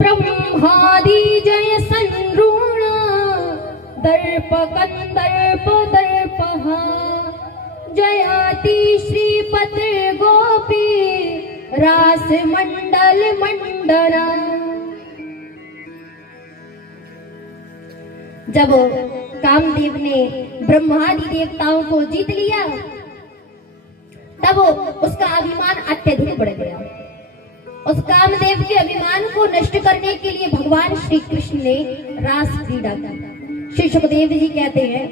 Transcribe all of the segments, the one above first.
ब्रह्मादि जय संरूण दर्प कंदर्प दर्पः जयाति श्रीपति गोपी रास मंडल मंडना। जब कामदेव ने ब्रह्मादि देवताओं को जीत लिया तब उसका अभिमान अत्यधिक बढ़ गया। उस कामदेव के अभिमान को नष्ट करने के लिए भगवान श्री कृष्ण ने रास क्रीड़ा की। श्री सुखदेव जी कहते हैं,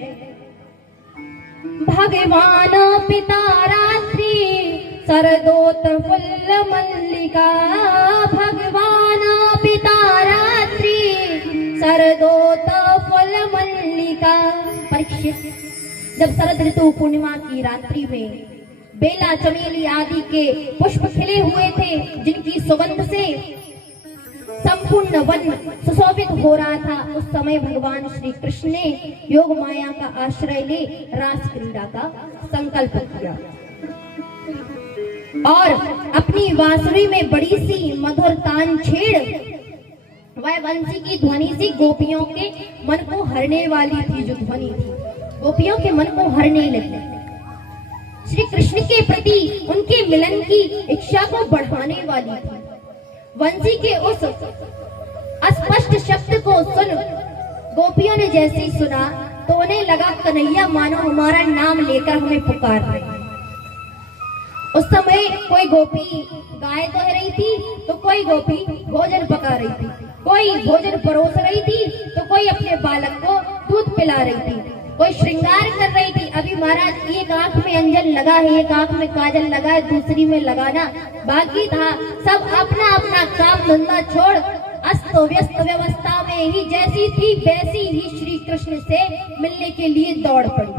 भगवान पिता रात्रि सरदोत फुल्ल मल्लिका, भगवान पिता रात्रि सरदोत फुल्ल मल्लिका। परीक्षित, जब शरद ऋतु पूर्णिमा की रात्रि में बेला चमेली आदि के पुष्प खिले हुए थे, जिनकी सुगंध से संपूर्ण वन सुशोभित हो रहा था, उस समय भगवान श्री कृष्ण ने योग माया का आश्रय ले रास क्रीड़ा का संकल्प किया और अपनी बांसुरी में बड़ी सी मधुर तान छेड़ वह बंसी की ध्वनि से गोपियों के मन को हरने वाली थी। जो ध्वनि थी गोपियों के मन को हरने लगी। श्री कृष्ण के प्रति उनके मिलन की इच्छा को बढ़ाने वाली थी। वंशी के उस अस्पष्ट शब्द को सुन गोपियों ने जैसे ही सुना तो उन्हें लगा कन्हैया मानो हमारा नाम लेकर हमें पुकार रहे हैं। उस समय कोई गोपी गाय दो रही थी तो कोई गोपी भोजन पका रही थी, कोई भोजन परोस रही थी तो कोई अपने बालक को दूध पिला रही थी, कोई श्रृंगार कर रही थी। अभी महाराज एक आंख में अंजन लगा है, एक आंख में काजल लगा है, दूसरी में लगाना बाकी था। सब अपना अपना काम धंधा छोड़ अस्त व्यस्त व्यवस्था में ही जैसी थी वैसी ही श्री कृष्ण से मिलने के लिए दौड़ पड़ी।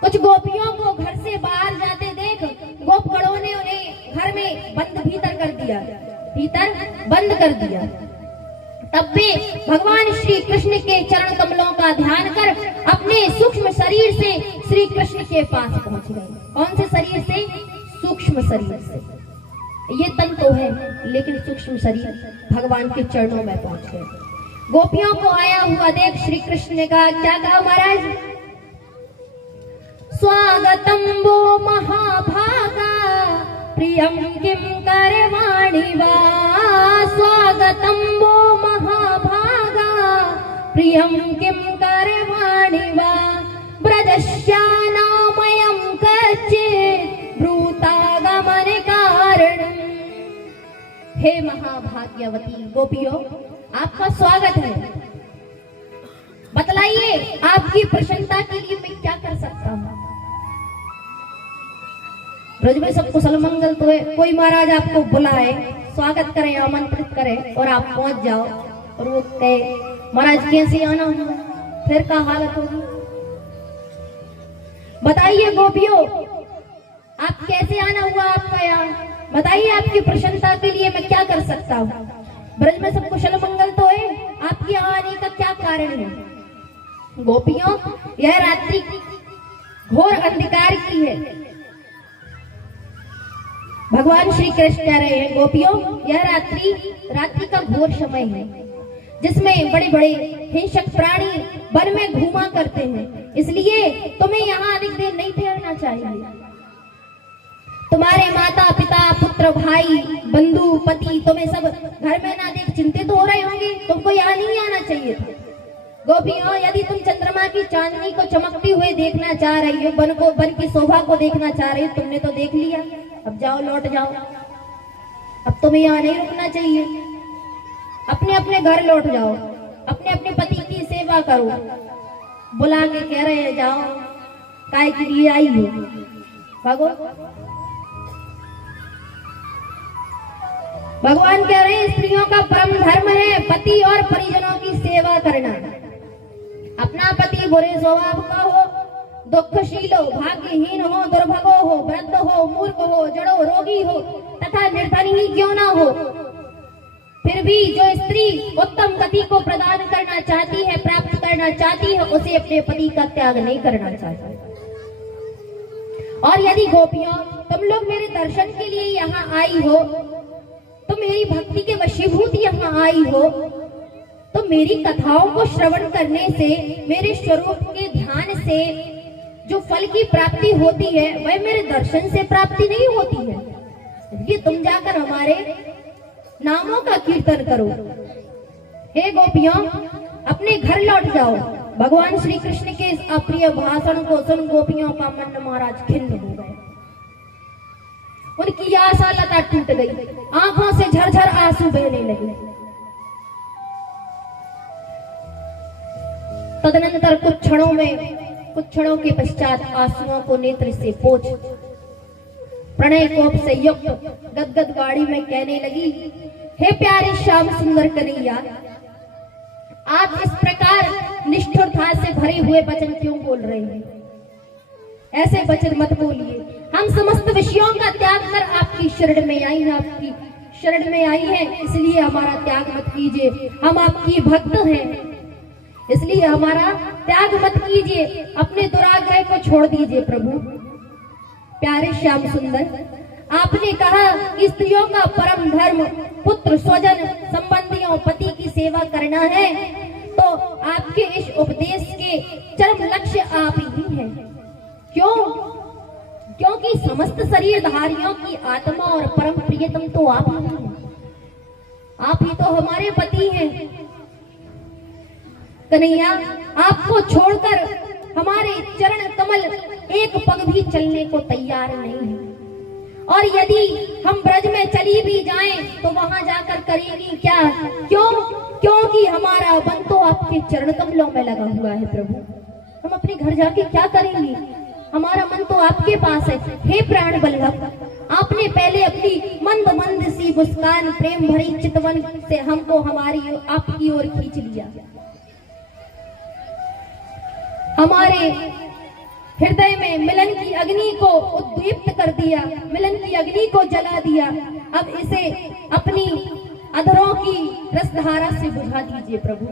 कुछ गोपियों को घर से बाहर जाते देख गोपगणों ने उन्हें घर में भीतर बंद कर दिया। तब वे भगवान श्री कृष्ण के चरण कमलों का ध्यान कर अपने सूक्ष्म शरीर से श्री कृष्ण के पास पहुंच गए। कौन से शरीर से? सूक्ष्म शरीर से। ये तन तो है लेकिन सूक्ष्म शरीर भगवान के चरणों में पहुंच गए। गोपियों को आया हुआ देख श्री कृष्ण ने कहा, क्या कहा महाराज? स्वागतम वो महाभागा प्रियम किम करवाणि वा, स्वागतम वो महाभागा प्रियम किम करवाणि वा, ब्रजस्यानामयं कच्चित् ब्रूतागमन कारणम्। हे महाभाग्यवती गोपियों, आपका स्वागत है। बतलाइए आपकी प्रसन्नता के लिए मैं क्या कर सकता हूँ। ब्रज में सब कुशल मंगल तो है। कोई महाराज आपको बुलाए, स्वागत करे, आमंत्रित करे और आप पहुंच जाओ और वो कहे महाराज कैसे आना हुआ, फिर क्या हालत होगी? बताइए गोपियों, आप कैसे आना हुआ आपका यहाँ? बताइए आपकी प्रसन्नता के लिए मैं क्या कर सकता हूँ। ब्रज में सब कुशल मंगल तो है, आपके यहाँ आने का क्या कारण है? गोपियों, यह रात्रि घोर अंधकार की है। भगवान श्री कृष्ण कह रहे हैं, गोपियों यह रात्रि का घोर समय है जिसमें बड़े बड़े हिंसक प्राणी वन में घूमा करते हैं, इसलिए तुम्हें यहाँ अधिक देर नहीं ठहरना चाहिए। तुम्हारे माता पिता पुत्र भाई बंधु पति तुम्हें सब घर में ना देख चिंतित हो रहे होंगे, तुमको यहाँ नहीं आना चाहिए था। गोपियों, यदि तुम चंद्रमा की चांदनी को चमकती हुए देखना चाह रही हो, वन की शोभा को देखना चाह रही हो, तुमने तो देख लिया, अब जाओ लौट जाओ। अब तुम्हें यहाँ नहीं रुकना चाहिए, अपने अपने घर लौट जाओ, अपने अपने पति की सेवा करो। बुला के कह रहे हैं जाओ, काय के लिए आई हो, भागो। भगवान कह रहे हैं स्त्रियों का परम धर्म है पति और परिजनों की सेवा करना। अपना पति बुरे स्वभाव का हो, दुखशील हो, भाग्यहीन हो, दुर्भगो हो, वृद्ध हो, मूर्ख हो, जड़ो, रोगी हो तथा निर्धन ही क्यों ना हो, फिर भी जो स्त्री उत्तम गति को प्रदान करना चाहती है, प्राप्त करना चाहती है, उसे अपने पति का त्याग नहीं करना चाहिए। और यदि गोपियों तुम लोग मेरे दर्शन के लिए यहाँ आई हो तो मेरी भक्ति के वशीभूत यहाँ आई हो, तो मेरी कथाओं को श्रवण करने से, मेरे स्वरूप के ध्यान से जो फल की प्राप्ति होती है वह मेरे दर्शन से प्राप्ति नहीं होती है। ये तुम जाकर हमारे नामों का कीर्तन करो। हे गोपियों, अपने घर लौट जाओ। भगवान श्री कृष्ण के इस अप्रिय भाषण को सुन गोपियों का मन महाराज खिन्न हो गए। उनकी आशा लता टूट गई, आंखों से झरझर आंसू बहने लगे। तदनंतर कुछ क्षणों के पश्चात आंसुओं को नेत्र से पोंछ प्रणय कोप से युक्त गदगद वाणी में कहने लगी, हे प्यारे श्याम सुंदर कन्हैया, आप इस प्रकार निष्ठुरता से भरे हुए वचन क्यों बोल रहे हैं? ऐसे वचन मत बोलिए। हम समस्त विषयों का त्याग कर आपकी शरण में आई हैं, आपकी शरण में आई है, इसलिए हमारा त्याग मत कीजिए। हम आपकी भक्त हैं, इसलिए हमारा त्याग मत कीजिए। अपने दुराग्रह को छोड़ दीजिए प्रभु। प्यारे श्याम सुंदर, आपने कहा कि स्त्रियों का परम धर्म पुत्र, स्वजन, संबंधियों, पति की सेवा करना है, तो आपके इस उपदेश के चरम लक्ष्य आप ही हैं। क्यों? क्योंकि समस्त शरीरधारियों की आत्मा और परम प्रियतम तो आप ही हैं। आप ही तो हमारे पति हैं। कन्हैया, आपको छोड़कर हमारे चरण कमल एक पग भी चलने को तैयार नहीं है, और यदि हम ब्रज में चली भी जाएं तो वहां जाकर करेंगी क्या? क्यों? क्योंकि हमारा मन तो आपके चरण कमलों में लगा हुआ है प्रभु। हम अपने घर जाके क्या करेंगी? हमारा मन तो आपके पास है। हे प्राण बल्लभ, आपने पहले अपनी मंद मंद सी मुस्कान प्रेम भरी चितवन से हमको हमारी आपकी ओर खींच लिया, हमारे हृदय में मिलन की अग्नि को उद्दीप्त कर दिया, मिलन की अग्नि को जला दिया। अब इसे अपनी अधरों की रसधारा से बुझा दीजिए प्रभु,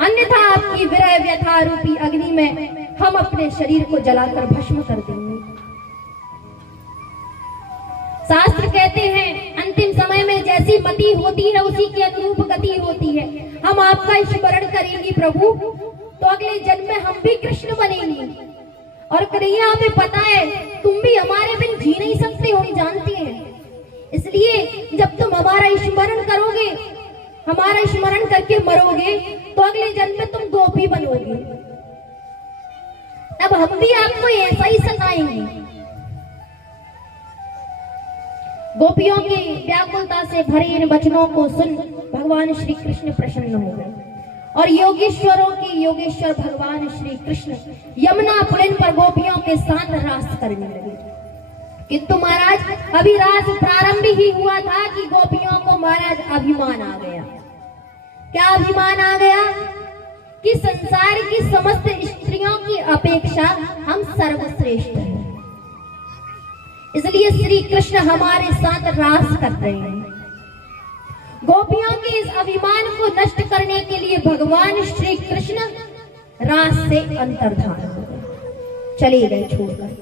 अन्यथा आपकी विरह व्यथा रूपी अग्नि में हम अपने शरीर को जलाकर भस्म कर देंगे। शास्त्र कहते हैं अंतिम समय में जैसी मति होती है उसी की अनुरूप गति होती है। हम आपका स्मरण करेंगे प्रभु, तो अगले जन्म में हम भी कृष्ण बनेंगे। और कन्हैया, हमें पता है तुम भी हमारे बिन जी नहीं सकते हो, जानते हैं। इसलिए जब तुम हमारा स्मरण करोगे, हमारा स्मरण करके मरोगे, तो अगले जन्म में तुम गोपी बनोगे। तब हम भी आपको ऐसा ही सताएंगे। गोपियों की व्याकुलता से भरे इन वचनों को सुन भगवान श्री कृष्ण प्रसन्न हो गए, और योगेश्वरों के योगेश्वर भगवान श्री कृष्ण यमुना पुलिन पर गोपियों के साथ रास करने लगे। किंतु महाराज, अभी रास प्रारंभ ही हुआ था कि गोपियों को महाराज अभिमान आ गया। क्या अभिमान आ गया? कि संसार की समस्त स्त्रियों की अपेक्षा हम सर्वश्रेष्ठ हैं, इसलिए श्री कृष्ण हमारे साथ रास कर रहे हैं। गोपियों के इस अभिमान को नष्ट करने के लिए भगवान श्री कृष्ण रास से अंतर्धान हो गए, चले गए छोड़कर।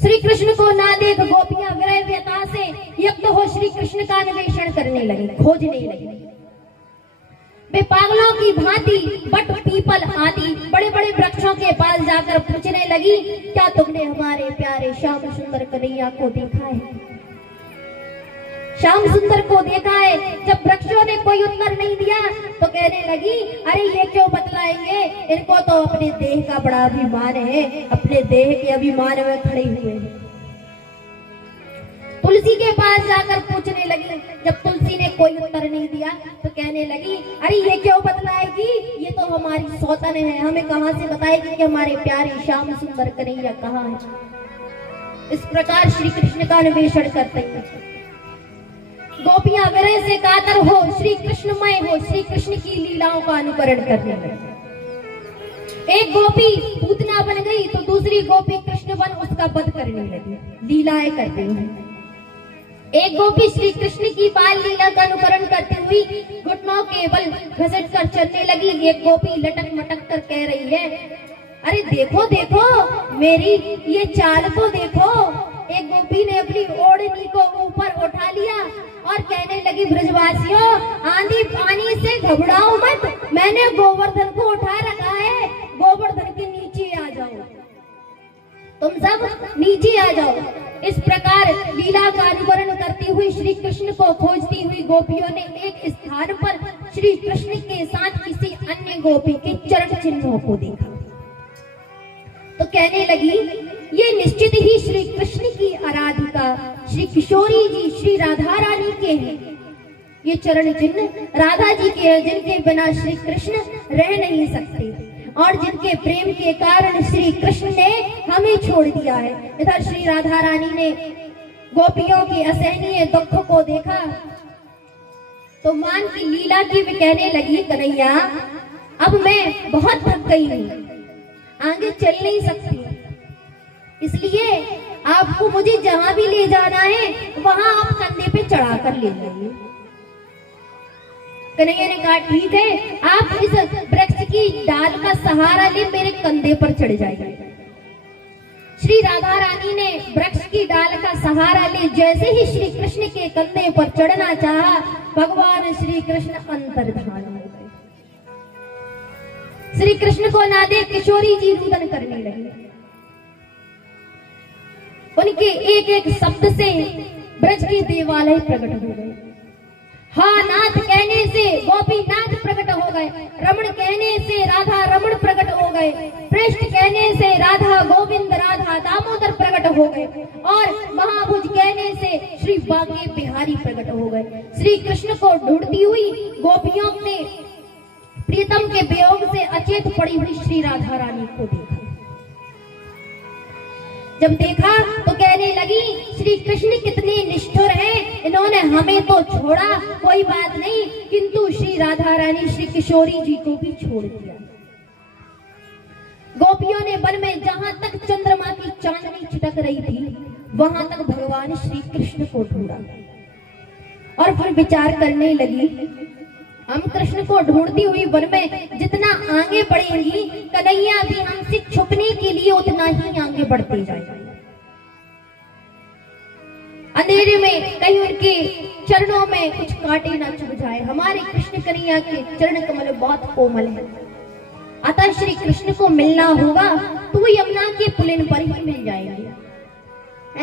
श्री कृष्ण को ना देख गोपियां विरह व्यथा से युक्त हो श्री कृष्ण का अन्वेषण करने लगी, खोजने लगी। वे पागलों की भांति बट, पीपल आदि बड़े बड़े वृक्षों के पास जाकर पूछने लगी, क्या तुमने हमारे प्यारे श्याम सुंदर कन्हैया को देखा है? श्याम सुंदर को देखा है? जब वृक्षों ने कोई उत्तर नहीं दिया तो कहने लगी, अरे ये क्यों बतलाएंगे, इनको तो अपने देह का बड़ा अभिमान है, अपने देह के अभिमान में खड़े हुए हैं। तुलसी के पास जाकर पूछने लगी। जब तुलसी ने कोई उत्तर नहीं दिया तो कहने लगी, अरे ये क्यों बतलाएगी, ये तो हमारी सौतन है, हमें कहां से बताएगी कि हमारे प्यारे श्याम सुंदर कन्हैया कहाँ है। इस प्रकार श्री कृष्ण का अन्वेषण करते हैं। गोपियां विरह से कातर हो, श्री कृष्णमय हो, श्री कृष्ण की लीलाओं का अनुकरण करने लगी। एक गोपी पूतना बन गई तो दूसरी गोपी कृष्ण बन उसका वध करने लगी, लीलाएं करते हुए। एक गोपी श्री कृष्ण की बाल लीला का अनुकरण करते हुई घुटनों के बल घसट कर चलने लगी। एक गोपी लटक मटक कर कह रही है, अरे देखो देखो, मेरी ये चाल तो देखो, एक गोपी ने अपनी ओढ़नी को ऊपर उठा लिया और कहने लगी, ब्रजवासियों, आंधी पानी से घबराओ मत, मैंने गोवर्धन को उठा रखा है, गोवर्धन के नीचे आ जाओ, तुम सब नीचे आ जाओ। इस प्रकार लीला का अनुकरण करती हुई श्री कृष्ण को खोजती हुई गोपियों ने एक स्थान पर श्री कृष्ण के साथ किसी अन्य गोपी के चरण चिन्हों को देखा तो कहने लगी, ये निश्चित ही श्री कृष्ण की आराधिका श्री किशोरी जी श्री राधा रानी के हैं। ये चरण चिन्ह राधा जी के हैं, जिनके बिना श्री कृष्ण रह नहीं सकते और जिनके प्रेम के कारण श्री कृष्ण ने हमें छोड़ दिया है। इधर श्री राधा रानी ने गोपियों की असहनीय दुख को देखा तो मान की लीला की भी कहने लगी, कन्हैया अब मैं बहुत थक गई हूँ, आगे चल नहीं सकती, इसलिए आपको मुझे जहां भी ले जाना है वहां आप कंधे पे चढ़ा कर ले जाइए। कन्हैया ने कहा, ठीक है, आप इस वृक्ष की डाल का सहारा ले मेरे कंधे पर चढ़ जाइए। श्री राधा रानी ने वृक्ष की डाल का सहारा ले जैसे ही श्री कृष्ण के कंधे पर चढ़ना चाहा, भगवान श्री कृष्ण अंतर्धान हो गए। श्री कृष्ण को ना देख किशोरी जी रुदन करने लगी। उनके एक एक शब्द से ब्रज की देवालय प्रकट हो गए। हाँ नाथ कहने से गोपीनाथ प्रकट हो गए, रमण कहने से राधा रमण प्रकट हो गए, पृष्ठ कहने से राधा गोविंद राधा दामोदर प्रकट हो गए और महाभुज कहने से श्री बांके बिहारी प्रकट हो गए। श्री कृष्ण को ढूंढती हुई गोपियों ने प्रीतम के वियोग से अचेत पड़ी हुई श्री राधा रानी को देखा। जब देखा तो कहने लगी, श्री कृष्ण कितने निष्ठुर हैं, इन्होंने हमें तो छोड़ा कोई बात नहीं, किंतु श्री राधा रानी श्री किशोरी जी को भी छोड़ दिया। गोपियों ने वन में जहां तक चंद्रमा की चांदनी छिटक रही थी वहां तक भगवान श्री कृष्ण को ढूंढा और फिर विचार करने लगी, हम कृष्ण को ढूंढती हुई वन में जितना आगे बढ़ेंगी, कन्हैया भी हमसे छुपने के लिए उतना ही आगे बढ़ते जाएंगे। अंधेरे में कहीं उनके चरणों में कुछ कांटे ना चुभ जाए। हमारे कृष्ण कन्हैया के चरण कमल बहुत कोमल है, अतः श्री कृष्ण को मिलना होगा तो यमुना के पुलिन पर ही मिल जाएंगे।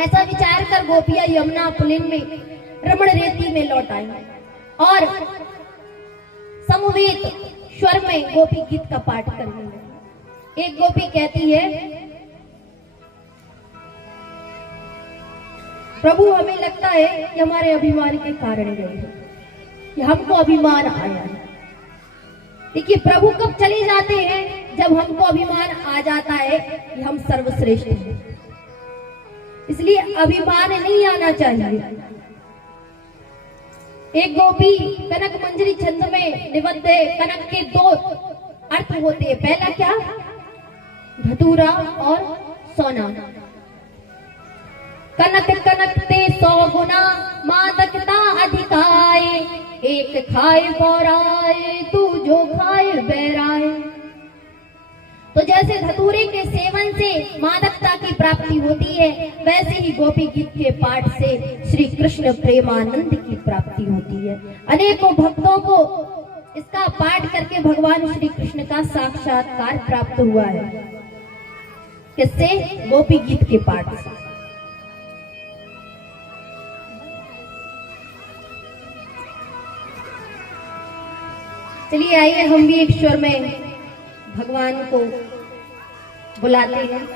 ऐसा विचार कर गोपियां यमुना पुलिन में रमण रेती में लौट आई और समवेत स्वर में गोपी गीत का पाठ करने लगी। एक गोपी कहती है, प्रभु हमें लगता है कि हमारे अभिमान के कारण गए हैं, कि हमको अभिमान आया है। देखिए प्रभु कब चले जाते हैं, जब हमको अभिमान आ जाता है कि हम सर्वश्रेष्ठ हैं। इसलिए अभिमान नहीं आना चाहिए। एक गोपी कनक मंजरी छंद में निबद्ध है। कनक के दो अर्थ होते हैं, पहला क्या, धतूरा और सोना। कनक कनक ते 100 गुना मादकता अधिकाए, एक खाए बोराए तू जो खाए बैराए। तो जैसे धतूरे के सेवन से मादकता की प्राप्ति होती है, वैसे ही गोपी गीत के पाठ से श्री कृष्ण प्रेमानंद की प्राप्ति होती है। अनेकों भक्तों को इसका पाठ करके भगवान श्री कृष्ण का साक्षात्कार प्राप्त हुआ है। किससे? गोपी गीत के पाठ से। चलिए आइए हम भी एक स्वर में भगवान को बुलाते हैं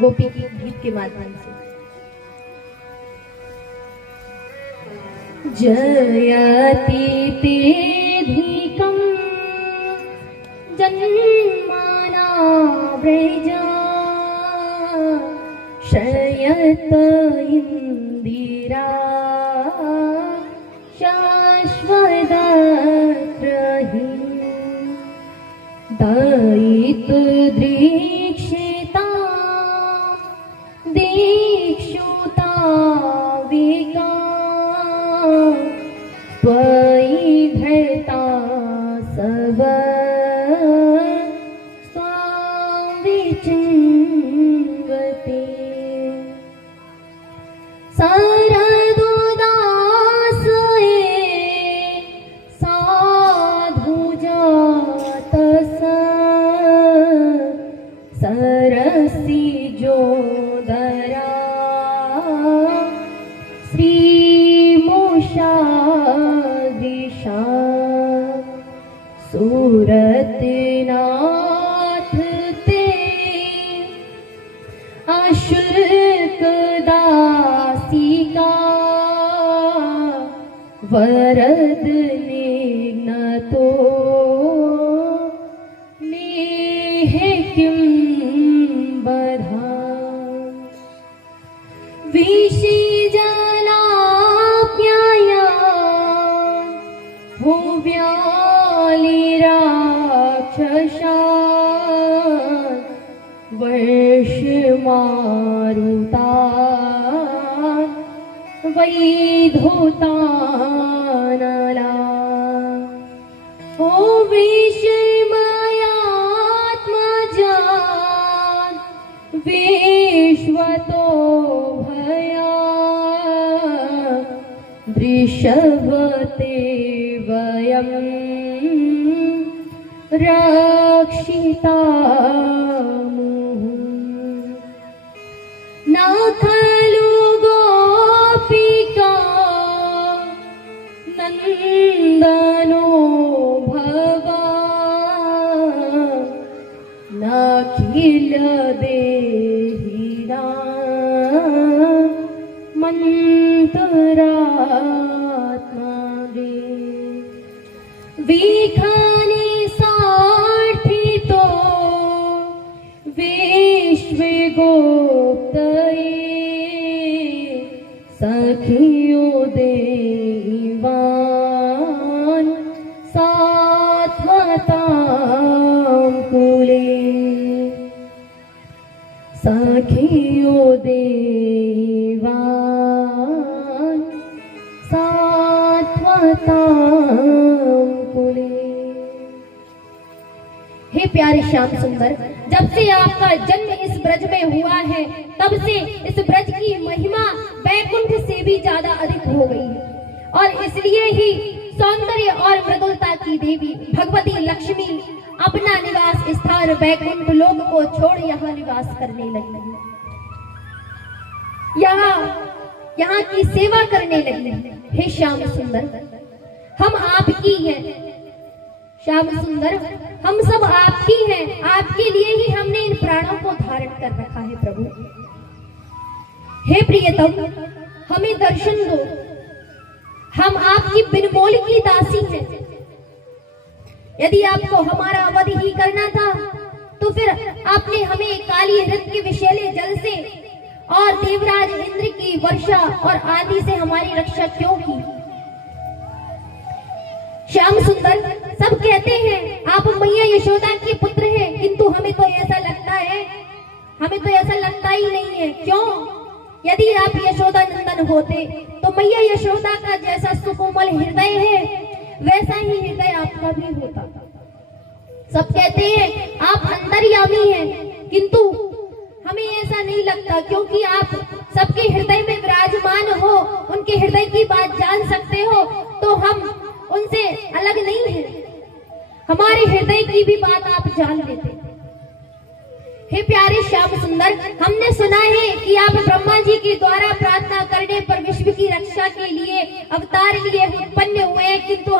गोपी की गीत के माध्यम से। जयतीधिकं जन्माना व्रजा शयत इंदिरा शाश्वतत्रहि दायित्व दीक्षिता दीक्षुता विका त्वयि धृता सब स्वां विचिन्वते। सूरत नाथ ते अशुल्क दासी का वरद निघ्न तो नेह किम बधा विषि जलाप्याया हो व्याली राक्षसा वर्ष मारुता वैधोतानला ओ विषमयात्मजान विश्वतो भया दृशवते वयं रक्षिता न खलु गोपिका नंदनो भवा न खिल देहिना मंतरात्मा दे विखाने साठी तो विश्व गोप्तये सखियो देवान सात्वतां कुले सखियो देवान सात्वतां कुले। हे प्यारे श्याम सुंदर, जब से आपका जन्म इस ब्रज में हुआ है तब से इस ब्रज की महिमा वैकुंठ से भी ज्यादा अधिक हो गई है और इसलिए ही सौंदर्य और मृदुलता की देवी भगवती लक्ष्मी अपना निवास स्थान वैकुंठ लोक को छोड़ यहाँ निवास करने लगी, यहाँ की सेवा करने लगी। हे श्याम सुंदर, हम आपकी हैं। श्याम सुंदर, हम सब आपकी हैं, आपके लिए ही हमने इन प्राणों को धारण कर रखा है प्रभु। हे प्रियतम, हमें दर्शन दो, हम आपकी बिनमोल की दासी हैं। यदि आपको हमारा वध ही करना था तो फिर आपने हमें काली हृत के विषैले जल से और देवराज इंद्र की वर्षा और आदि से हमारी रक्षा क्यों की? श्याम सुंदर, सब कहते हैं आप मैया यशोदा के पुत्र हैं, किंतु हमें तो ऐसा लगता ही नहीं है। क्यों? यदि आप यशोदा नंदन होते तो मैया यशोदा का जैसा सुकोमल हृदय है वैसा ही हृदय आपका भी होता। सब कहते हैं आप अंतर्यामी हैं, किंतु हमें ऐसा नहीं लगता, क्योंकि आप सबके हृदय में विराजमान हो, उनके हृदय की बात जान सकते हो, तो हम उनसे अलग नहीं हैं। हमारे हृदय की भी बात आप जान लेते। हे प्यारे श्याम सुंदर, हमने सुना है कि आप ब्रह्मा जी के द्वारा प्रार्थना करने पर विश्व की रक्षा के लिए अवतार लिए उत्पन्न हुए, किंतु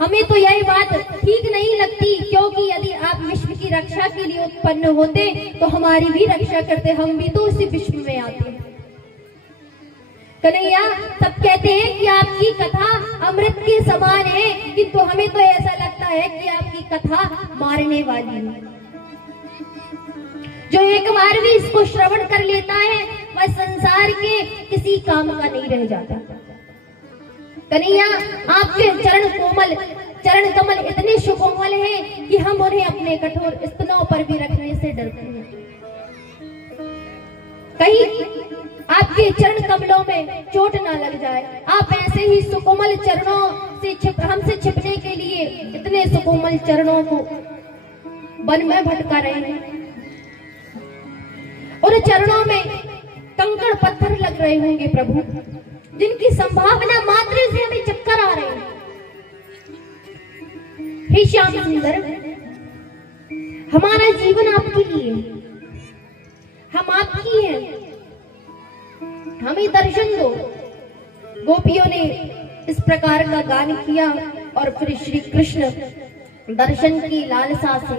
हमें तो यह बात ठीक नहीं लगती, क्योंकि यदि आप विश्व की रक्षा के लिए उत्पन्न होते तो हमारी भी रक्षा करते, हम भी तो उसी विश्व में आते। कन्हैया, सब कहते हैं कि आपकी कथा अमृत के समान है, किंतु हमें तो ऐसा लगता है कि आपकी कथा मारने वाली है। जो एक बार भी इसको श्रवण कर लेता है वह संसार के किसी काम का नहीं रह जाता। कन्हैया, आपके चरण कमल इतने सुकोमल हैं कि हम उन्हें अपने कठोर स्तनों पर भी रखने से डरते हैं। कहीं आपके चरण कमलों में चोट ना लग जाए। आप ऐसे ही सुकोमल चरणों से हमसे छिपने के लिए इतने सुकोमल चरणों को वन में भटका रहे हैं। उन चरणों में कंकड़ पत्थर लग रहे होंगे प्रभु, जिनकी संभावना मात्र से हमें चक्कर आ रहे हैं। हे श्याम सुंदर, हमारा जीवन आपके लिए, हम आपकी हैं, हमें दर्शन दो। गोपियों ने इस प्रकार का गान किया और फिर श्री कृष्ण दर्शन की लालसा से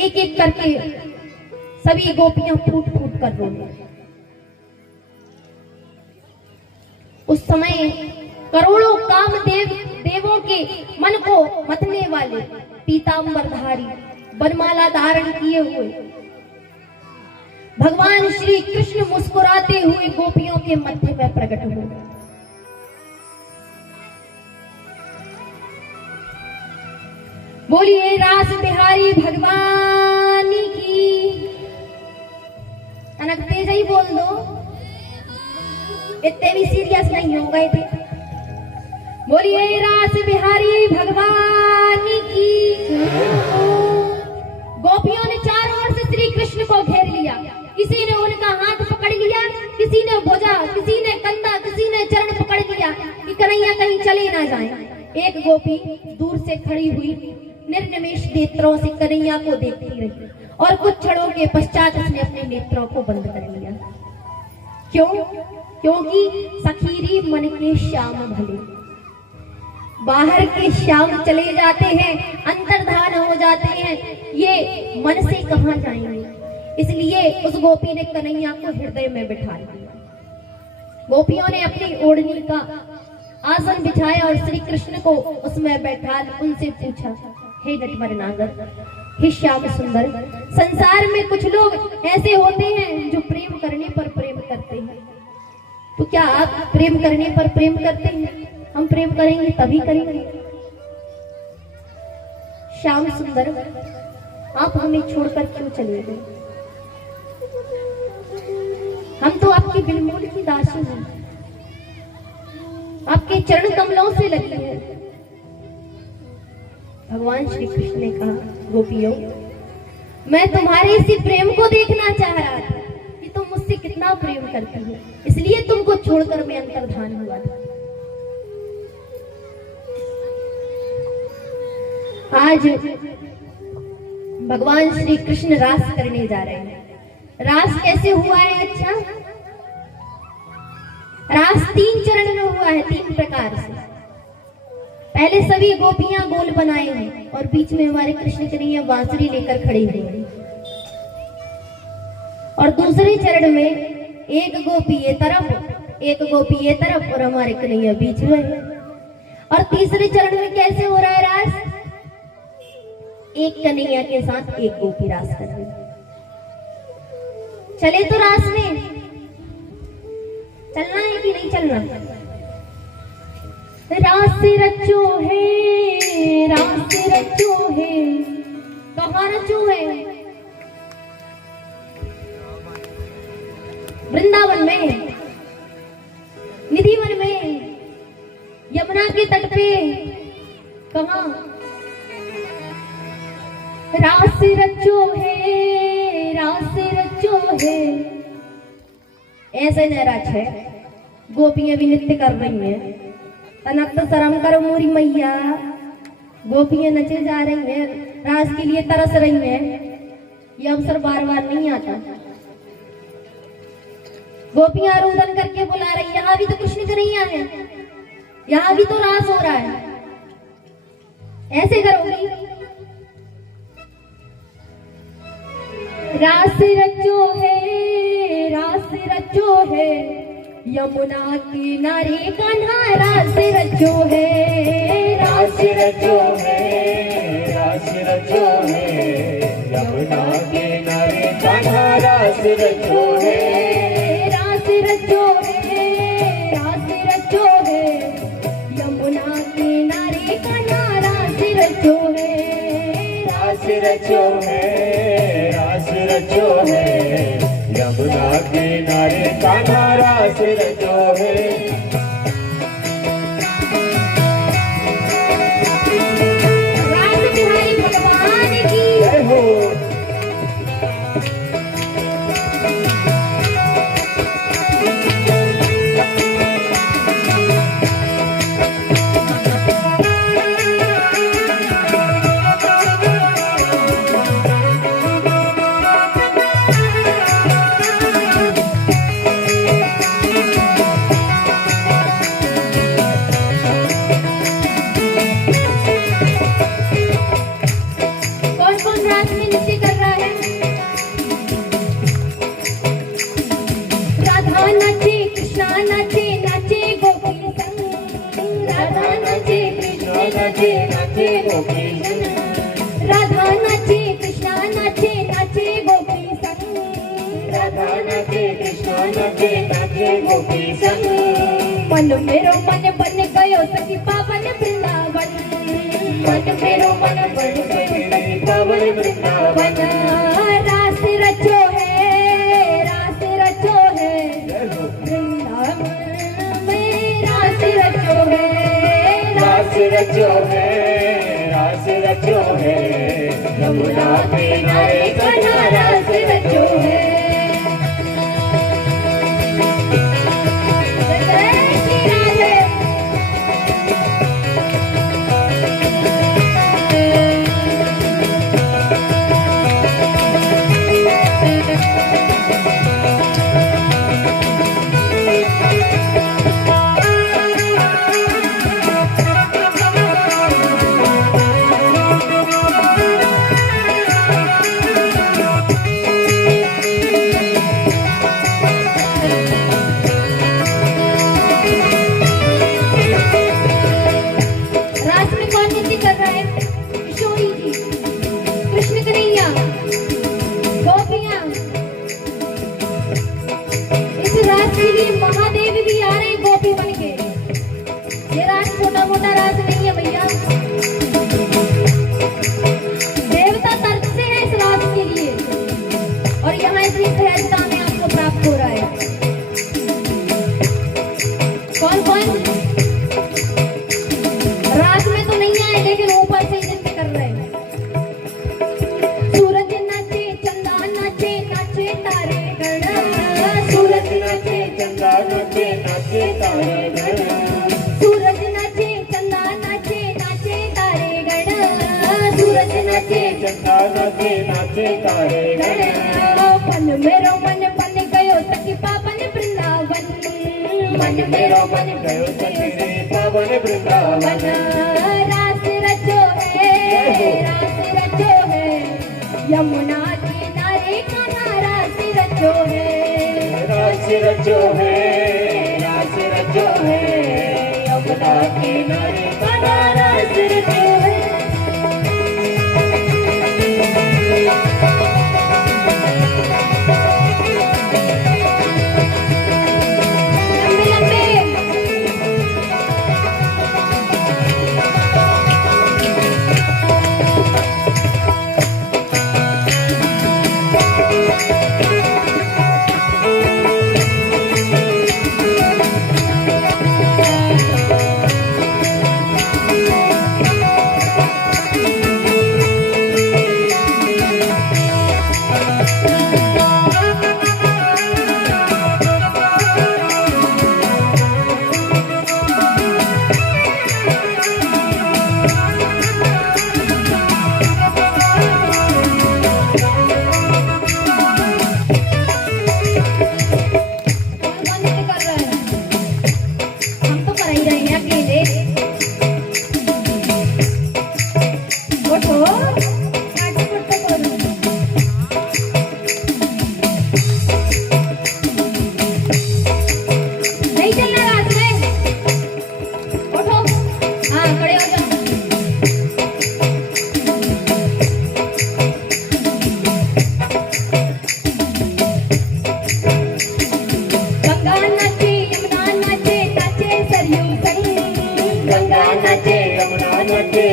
एक एक करके सभी गोपियां फूट फूट कर रोने। उस समय करोड़ों देवों के मन को मथने वाले पीतांबरधारी बनमाला धारण किए हुए भगवान श्री कृष्ण मुस्कुराते हुए गोपियों के मध्य में प्रकट हुए। बोलिए रास बिहारी भगवान की। तनक तेज ही बोल दो, इतने भी सीरियस नहीं हो गए थे। बोलिए रास बिहारी भगवान की। गोपियों ने चारों ओर से श्री कृष्ण को घेर लिया। किसी ने उनका हाथ पकड़ लिया, किसी ने भुजा, किसी ने कंधा, किसी ने चरण पकड़ लिया कि कन्हैया कहीं चले ना जाएं। एक गोपी दूर से खड़ी हुई निर्निमेष नेत्रों से कन्हैया को देखती रही और कुछ क्षणों के पश्चात उसने अपने नेत्रों को बंद कर लिया। क्यों? क्योंकि सखीरी मन के श्याम भले। बाहर के श्याम चले जाते हैं, अंतर्धान हो जाते हैं, ये मन से कहां जाएंगे। इसलिए उस गोपी ने कन्हैया को हृदय में बिठा लिया। गोपियों ने अपनी ओढ़नी का आसन बिछाया और श्री कृष्ण को उसमें बैठा उनसे पूछा, हे नटवर नागर, हे श्याम सुंदर, संसार में कुछ लोग ऐसे होते हैं जो प्रेम करने पर प्रेम करते हैं। तो क्या आप प्रेम करने पर प्रेम करते हैं? हम प्रेम करेंगे तभी करेंगे। श्याम सुंदर, आप हमें छोड़कर क्यों चले गए? हम तो आपकी बिलमोल की दासी हैं, आपके चरण कमलों से लगी है। भगवान श्री कृष्ण ने कहा, गोपियों, मैं तुम्हारे इसी प्रेम को देखना चाह रहा था कि तुम मुझसे कितना प्रेम करती हो, इसलिए तुमको छोड़कर मैं अंतर्धान हुआ था। आज भगवान श्री कृष्ण रास करने जा रहे हैं। रास कैसे हुआ है? अच्छा, रास 3 चरण में हुआ है, 3 प्रकार से। पहले सभी गोपियां गोल बनाए हैं और बीच में हमारे कृष्ण कन्हैया बांसुरी लेकर खड़े हुए हैं। और दूसरे चरण में एक गोपी ये तरफ, एक गोपी ये तरफ और हमारे कन्हैया बीच में है। और तीसरे चरण में कैसे हो रहा है रास? एक कन्हैया के साथ एक गोपी रास कर रही है। चले तो रास में चलना है कि नहीं चलना? रास रचो है, रास रचो है, कहाँ रचो है? वृंदावन में, निधिवन में, यमुना के तट पे। कहाँ? रास रचो है, रास रचो है। ऐसे न रच है। गोपियां भी नृत्य कर रही हैं। तनक तो शर्म करो मोरी मैया। गोपियां नचे जा रही हैं, रास के लिए तरस रही हैं। ये अवसर बार बार नहीं आता। गोपियां रुदन करके बुला रही, यहाँ भी तो कृष्ण कन्हैया है, यहाँ भी तो रास हो रहा है, ऐसे करोगी? रास रचो है, रास रचो है, यमुना किनारे कान्हा रास रचो है, रास रचो है, रास रचो है, यमुना किनारे कान्हा रास रचो है, रास रचो है, रास रचो है, यमुना किनारे कान्हा रास रचो है, रास रचो है, रास रचो है, यमुना किनारे कान्हा रास रचो है। रास बिहारी भगवान की जय हो। नाचे नाचे गोपी संग, राधा नाचे कृष्णा नाचे नाचे गोपी संग, राधा नाचे कृष्णा नाचे नाचे गोपी संग, मन मेरो मन बन गयो सखी पावन वृंदावन, मन मेरो मन बन गयो सखी पावन वृंदावन, रास रचो है वृंदावन में, रास रचो है, रास रचो है, रास रचो है, यमुना किनारे कन्हा रास रचो है। जय श्री राधे। रास में कौन नृत्य कर रहा है? किशोरी जी, कृष्ण कन्हैया, गोपियां। इस रास के लिए महादेव भी आ रहे हैं गोपी बन के। ये रास छोटा मोटा रास नहीं है भैया, देवता तर्क से है इस रास के लिए, और यहाँ इतनी सहजता में आपको प्राप्त हो रहा है। कौन कौन रात में तो नहीं आए लेकिन ऊपर से नृत्य कर रहे हैं। सूरज नाचे चंदा नाचे नाचे तारे गण, सूरज नाचे चंदा नाचे नाचे तारे गण, सूरज नाचे चंदा नाचे नाचे तारे गण, सूरज नाचे चंदा नाचे नाचे तारे गण, मन मेरो मन बन गयो सखी पावन वृंदावन, मन मेरो मन गयो सखी पावन वृंदावन, रास रचो है यमुना किनारे कन्हा रास रचो है, रास रचो है, रास रचो है, यमुना किनारे कन्हा रास रचो है। लंबे लंबे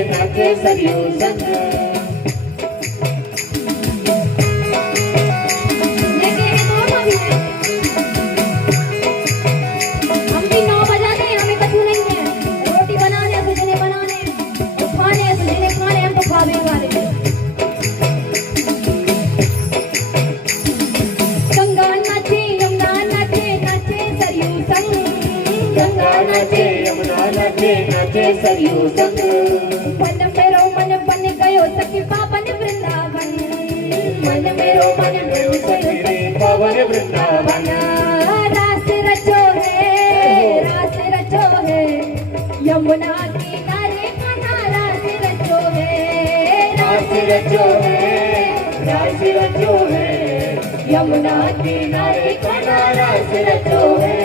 नाचे सरयू संग। हम भी 9 बजाते हैं, हमें कछु नहीं है। रोटी बनाने सुजने बनाने और खाने सुजने खाने, हम तो खा भी वाले। गंगा नाचे यमुना नाचे नाचे सरयू संग। गंगा नाचे यमुना नाचे नाचे सरयू संग। मन मेरो मन बन गयो सखी पावन वृंदावन। मन मेरो मन गयो सखी पावन वृंदावन। रास रचो है यमुना किनारे कन्हा रास रचो है। रास रचो है, रास रचो है, यमुना किनारे कन्हा रास रचो है।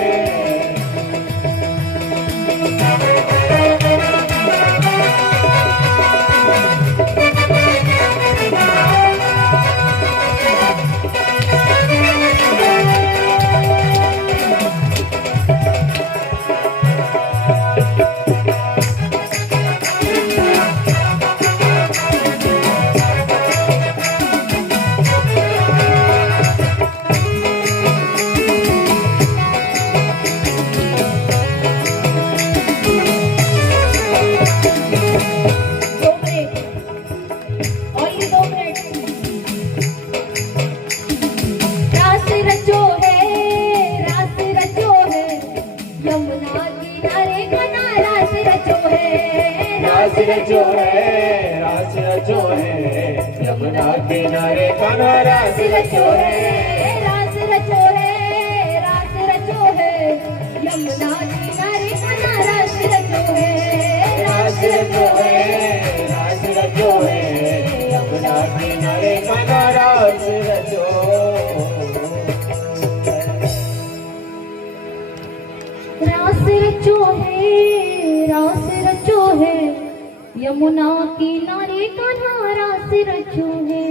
2 मिनट, ओनली 2 मिनट। रास रचो है, यमुना किनारे घना रास रचो है, रास रचो है, रास रचो है, यमुना किनारे कान्हा रास रचो है, रास रचो है, रास रचो है, यमुना किनारे घना रास रचो है, रास रचो है, रास रचो है, यमुना किनारे कान्हा रास रचो। रास रचो है, रास रचो है, यमुना किनारे कान्हा रास रचो है।